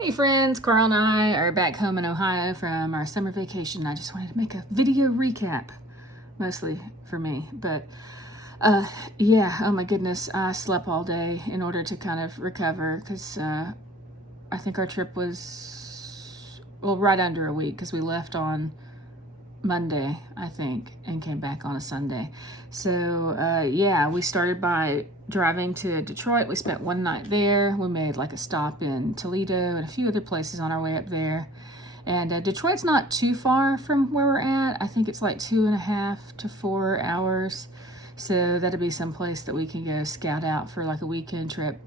Hey friends, Karl and I are back home in Ohio from our summer vacation. I just wanted to make a video recap, mostly for me. But yeah, oh my goodness, I slept all day in order to kind of recover because I think our trip was, well, right under a week because we left on Monday, I think, and came back on a Sunday. So yeah, we started by driving to Detroit. We spent one night there. We made like a stop in Toledo and a few other places on our way up there. And Detroit's not too far from where we're at. I think it's like 2.5 to 4 hours. So that'd be some place that we can go scout out for like a weekend trip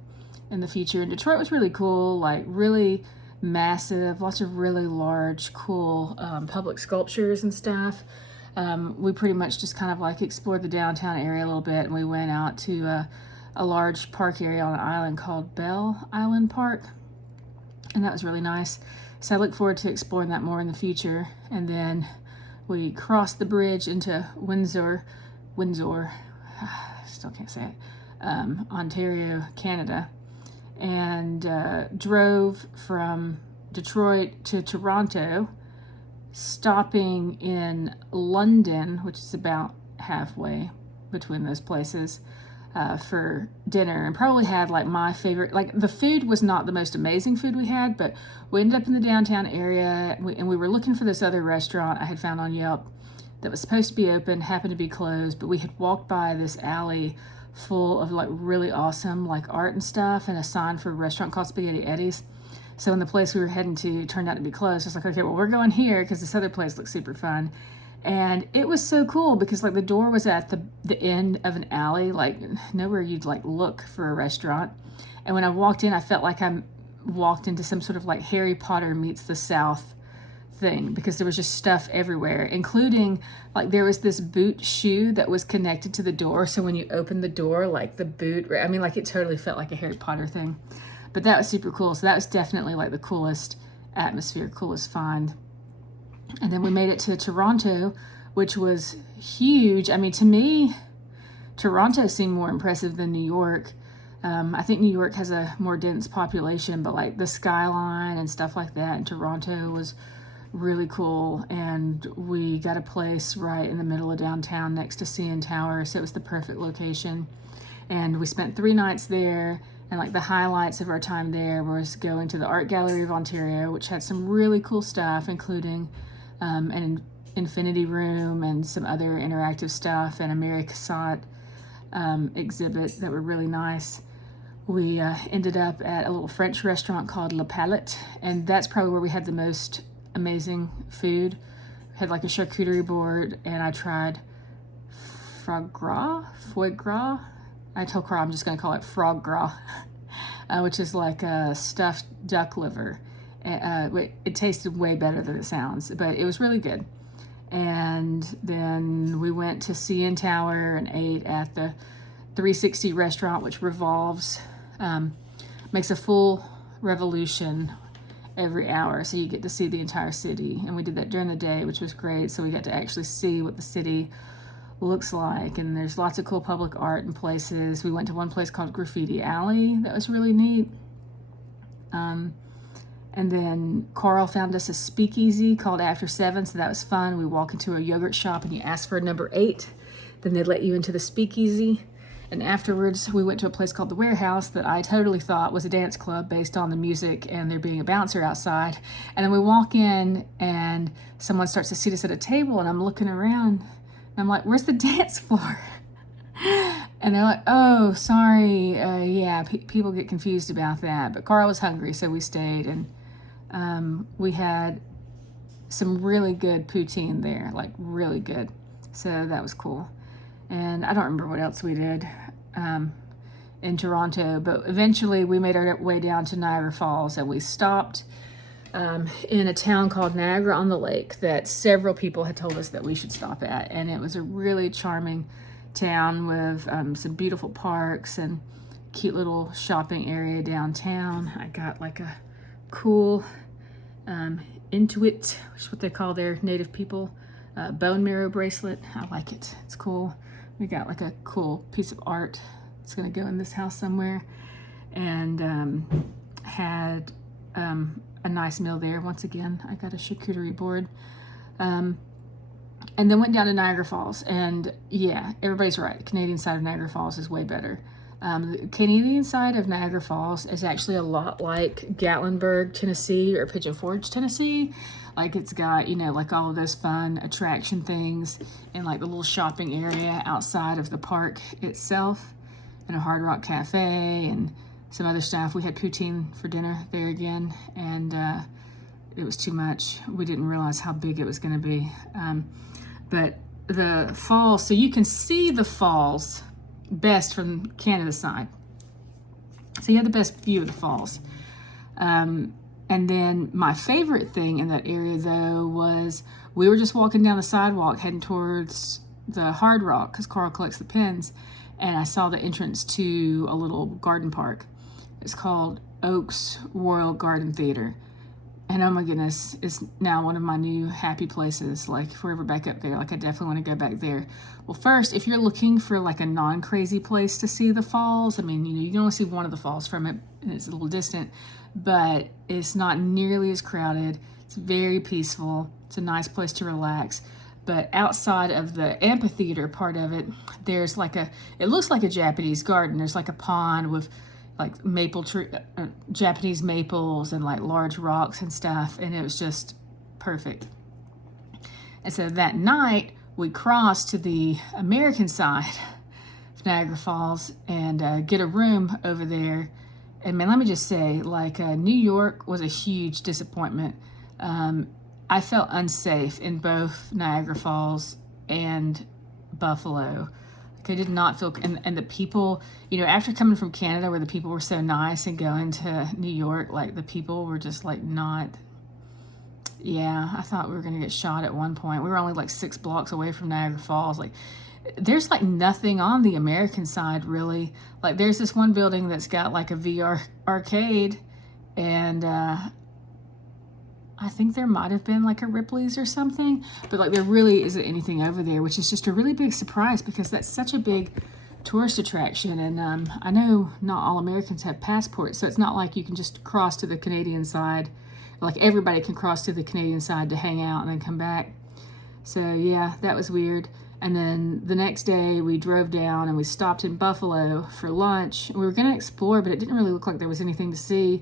in the future. And Detroit was really cool, like really massive, lots of really large, cool public sculptures and stuff. We pretty much just kind of like explored the downtown area a little bit, and we went out to a large park area on an island called Bell Island Park, and that was really nice. So I look forward to exploring that more in the future. And then we crossed the bridge into Windsor, still can't say it, Ontario, Canada, and drove from Detroit to Toronto, stopping in London, which is about halfway between those places, for dinner, and probably had like my favorite, like the food was not the most amazing food we had, but we ended up in the downtown area, and we were looking for this other restaurant I had found on Yelp that was supposed to be open, happened to be closed, but we had walked by this alley full of like really awesome like art and stuff, and a sign for a restaurant called Spaghetti Eddie's. So when the place we were heading to turned out to be closed, I was like, okay, well, we're going here because this other place looks super fun. And it was so cool because like the door was at the end of an alley, like nowhere you'd like look for a restaurant. And when I walked in, I felt like I walked into some sort of like Harry Potter meets the South thing, because there was just stuff everywhere, including like there was this boot shoe that was connected to the door. So when you open the door, like the boot, I mean, like it totally felt like a Harry Potter thing. But that was super cool. So that was definitely like the coolest atmosphere, coolest find. And then we made it to Toronto, which was huge. I mean, to me, Toronto seemed more impressive than New York. I think New York has a more dense population, but like the skyline and stuff like that in Toronto was really cool. And we got a place right in the middle of downtown next to CN Tower, so it was the perfect location. And we spent 3 nights there, and like the highlights of our time there was going to the Art Gallery of Ontario, which had some really cool stuff, including an infinity room and some other interactive stuff, and a Mary Cassatt exhibit that were really nice. We ended up at a little French restaurant called La Palette, and that's probably where we had the most amazing food. We had like a charcuterie board, and I tried foie gras. I told Carl I'm just going to call it frog gras, which is like a stuffed duck liver. It tasted way better than it sounds, but it was really good. And then we went to CN Tower and ate at the 360 restaurant, which revolves, makes a full revolution every hour, so you get to see the entire city. And we did that during the day, which was great, so we got to actually see what the city looks like. And there's lots of cool public art and places. We went to one place called Graffiti Alley that was really neat. And then Carl found us a speakeasy called After 7, so that was fun. We walk into a yogurt shop and you ask for a number 8, then they let you into the speakeasy. And afterwards, we went to a place called The Warehouse that I totally thought was a dance club based on the music and there being a bouncer outside. And then we walk in and someone starts to seat us at a table, and I'm looking around and I'm like, where's the dance floor? And they're like, oh, sorry. Yeah, people get confused about that. But Carl was hungry, so we stayed. And we had some really good poutine there, like really good. So that was cool. And I don't remember what else we did in Toronto, but eventually we made our way down to Niagara Falls, and we stopped in a town called Niagara on the Lake that several people had told us that we should stop at. And it was a really charming town with some beautiful parks and cute little shopping area downtown. I got like a cool Intuit, which is what they call their native people, bone marrow bracelet. I like it. It's cool. We got like a cool piece of art. It's going to go in this house somewhere. And had a nice meal there. Once again, I got a charcuterie board. And then went down to Niagara Falls. And yeah, everybody's right. The Canadian side of Niagara Falls is way better. The Canadian side of Niagara Falls is actually a lot like Gatlinburg, Tennessee, or Pigeon Forge, Tennessee. Like it's got, like all of those fun attraction things and like the little shopping area outside of the park itself and a Hard Rock Cafe and some other stuff. We had poutine for dinner there again, and it was too much. We didn't realize how big it was going to be. But the falls, so you can see the falls best from Canada side. So you have the best view of the falls. And then my favorite thing in that area, though, was we were just walking down the sidewalk heading towards the Hard Rock because Karl collects the pins, and I saw the entrance to a little garden park. It's called Oaks Royal Garden Theater. And oh my goodness, it's now one of my new happy places. Like if we're ever back up there, like I definitely want to go back there. Well, first, if you're looking for like a non-crazy place to see the falls, I mean, you can only see one of the falls from it, and it's a little distant, but it's not nearly as crowded. It's very peaceful. It's a nice place to relax. But outside of the amphitheater part of it, there's like it looks like a Japanese garden. There's like a pond with like maple tree, Japanese maples and like large rocks and stuff. And it was just perfect. And so that night we crossed to the American side of Niagara Falls and get a room over there. And man, let me just say, like New York was a huge disappointment. I felt unsafe in both Niagara Falls and Buffalo. I did not feel, and the people, after coming from Canada where the people were so nice and going to New York, like the people were just like not, I thought we were going to get shot at one point. We were only like 6 blocks away from Niagara Falls. Like there's like nothing on the American side really. Like there's this one building that's got like a VR arcade, and I think there might have been like a Ripley's or something, but like there really isn't anything over there, which is just a really big surprise because that's such a big tourist attraction. And I know not all Americans have passports, so it's not like you can just cross to the Canadian side. Like everybody can cross to the Canadian side to hang out and then come back. So yeah, that was weird. And then the next day we drove down and we stopped in Buffalo for lunch. We were going to explore, but it didn't really look like there was anything to see.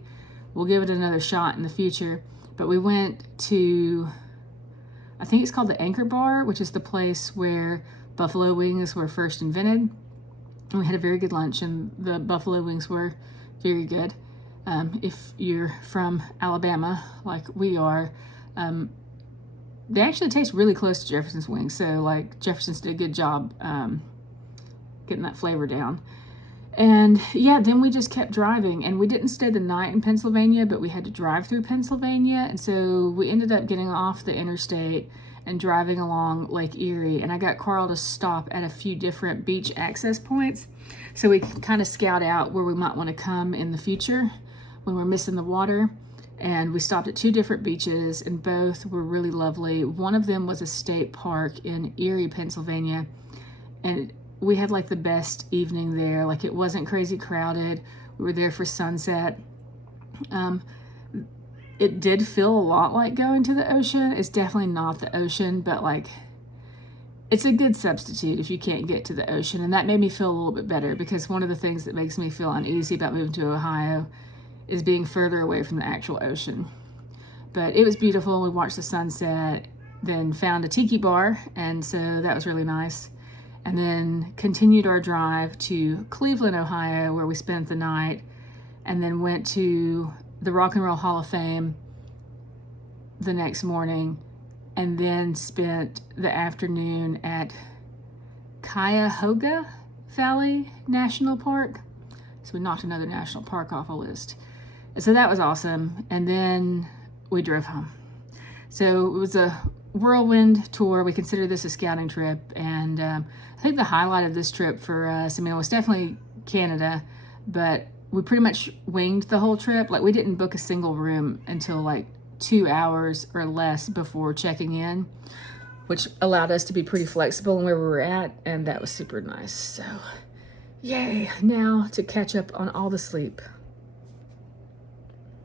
We'll give it another shot in the future. But we went to, I think it's called the Anchor Bar, which is the place where buffalo wings were first invented. And we had a very good lunch, and the buffalo wings were very good. If you're from Alabama, like we are, they actually taste really close to Jefferson's wings. So like Jefferson's did a good job getting that flavor down. And yeah, then we just kept driving, and we didn't stay the night in Pennsylvania, but we had to drive through Pennsylvania. And so we ended up getting off the interstate and driving along Lake Erie. And I got Karl to stop at a few different beach access points so we can kind of scout out where we might want to come in the future when we're missing the water. And we stopped at 2 different beaches, and both were really lovely. One of them was a state park in Erie, Pennsylvania, and we had like the best evening there. Like it wasn't crazy crowded. We were there for sunset. It did feel a lot like going to the ocean. It's definitely not the ocean, but like it's a good substitute if you can't get to the ocean. And that made me feel a little bit better, because one of the things that makes me feel uneasy about moving to Ohio is being further away from the actual ocean. But it was beautiful. We watched the sunset, then found a tiki bar, and so that was really nice. And then continued our drive to Cleveland, Ohio, where we spent the night, and then went to the Rock and Roll Hall of Fame the next morning, and then spent the afternoon at Cuyahuga Valley National Park. So we knocked another national park off a list. And so that was awesome. And then we drove home. So it was a whirlwind tour. We consider this a scouting trip, and I think the highlight of this trip for us, was definitely Canada, but we pretty much winged the whole trip. Like we didn't book a single room until like 2 hours or less before checking in, which allowed us to be pretty flexible in where we were at, and that was super nice. So yay, now to catch up on all the sleep.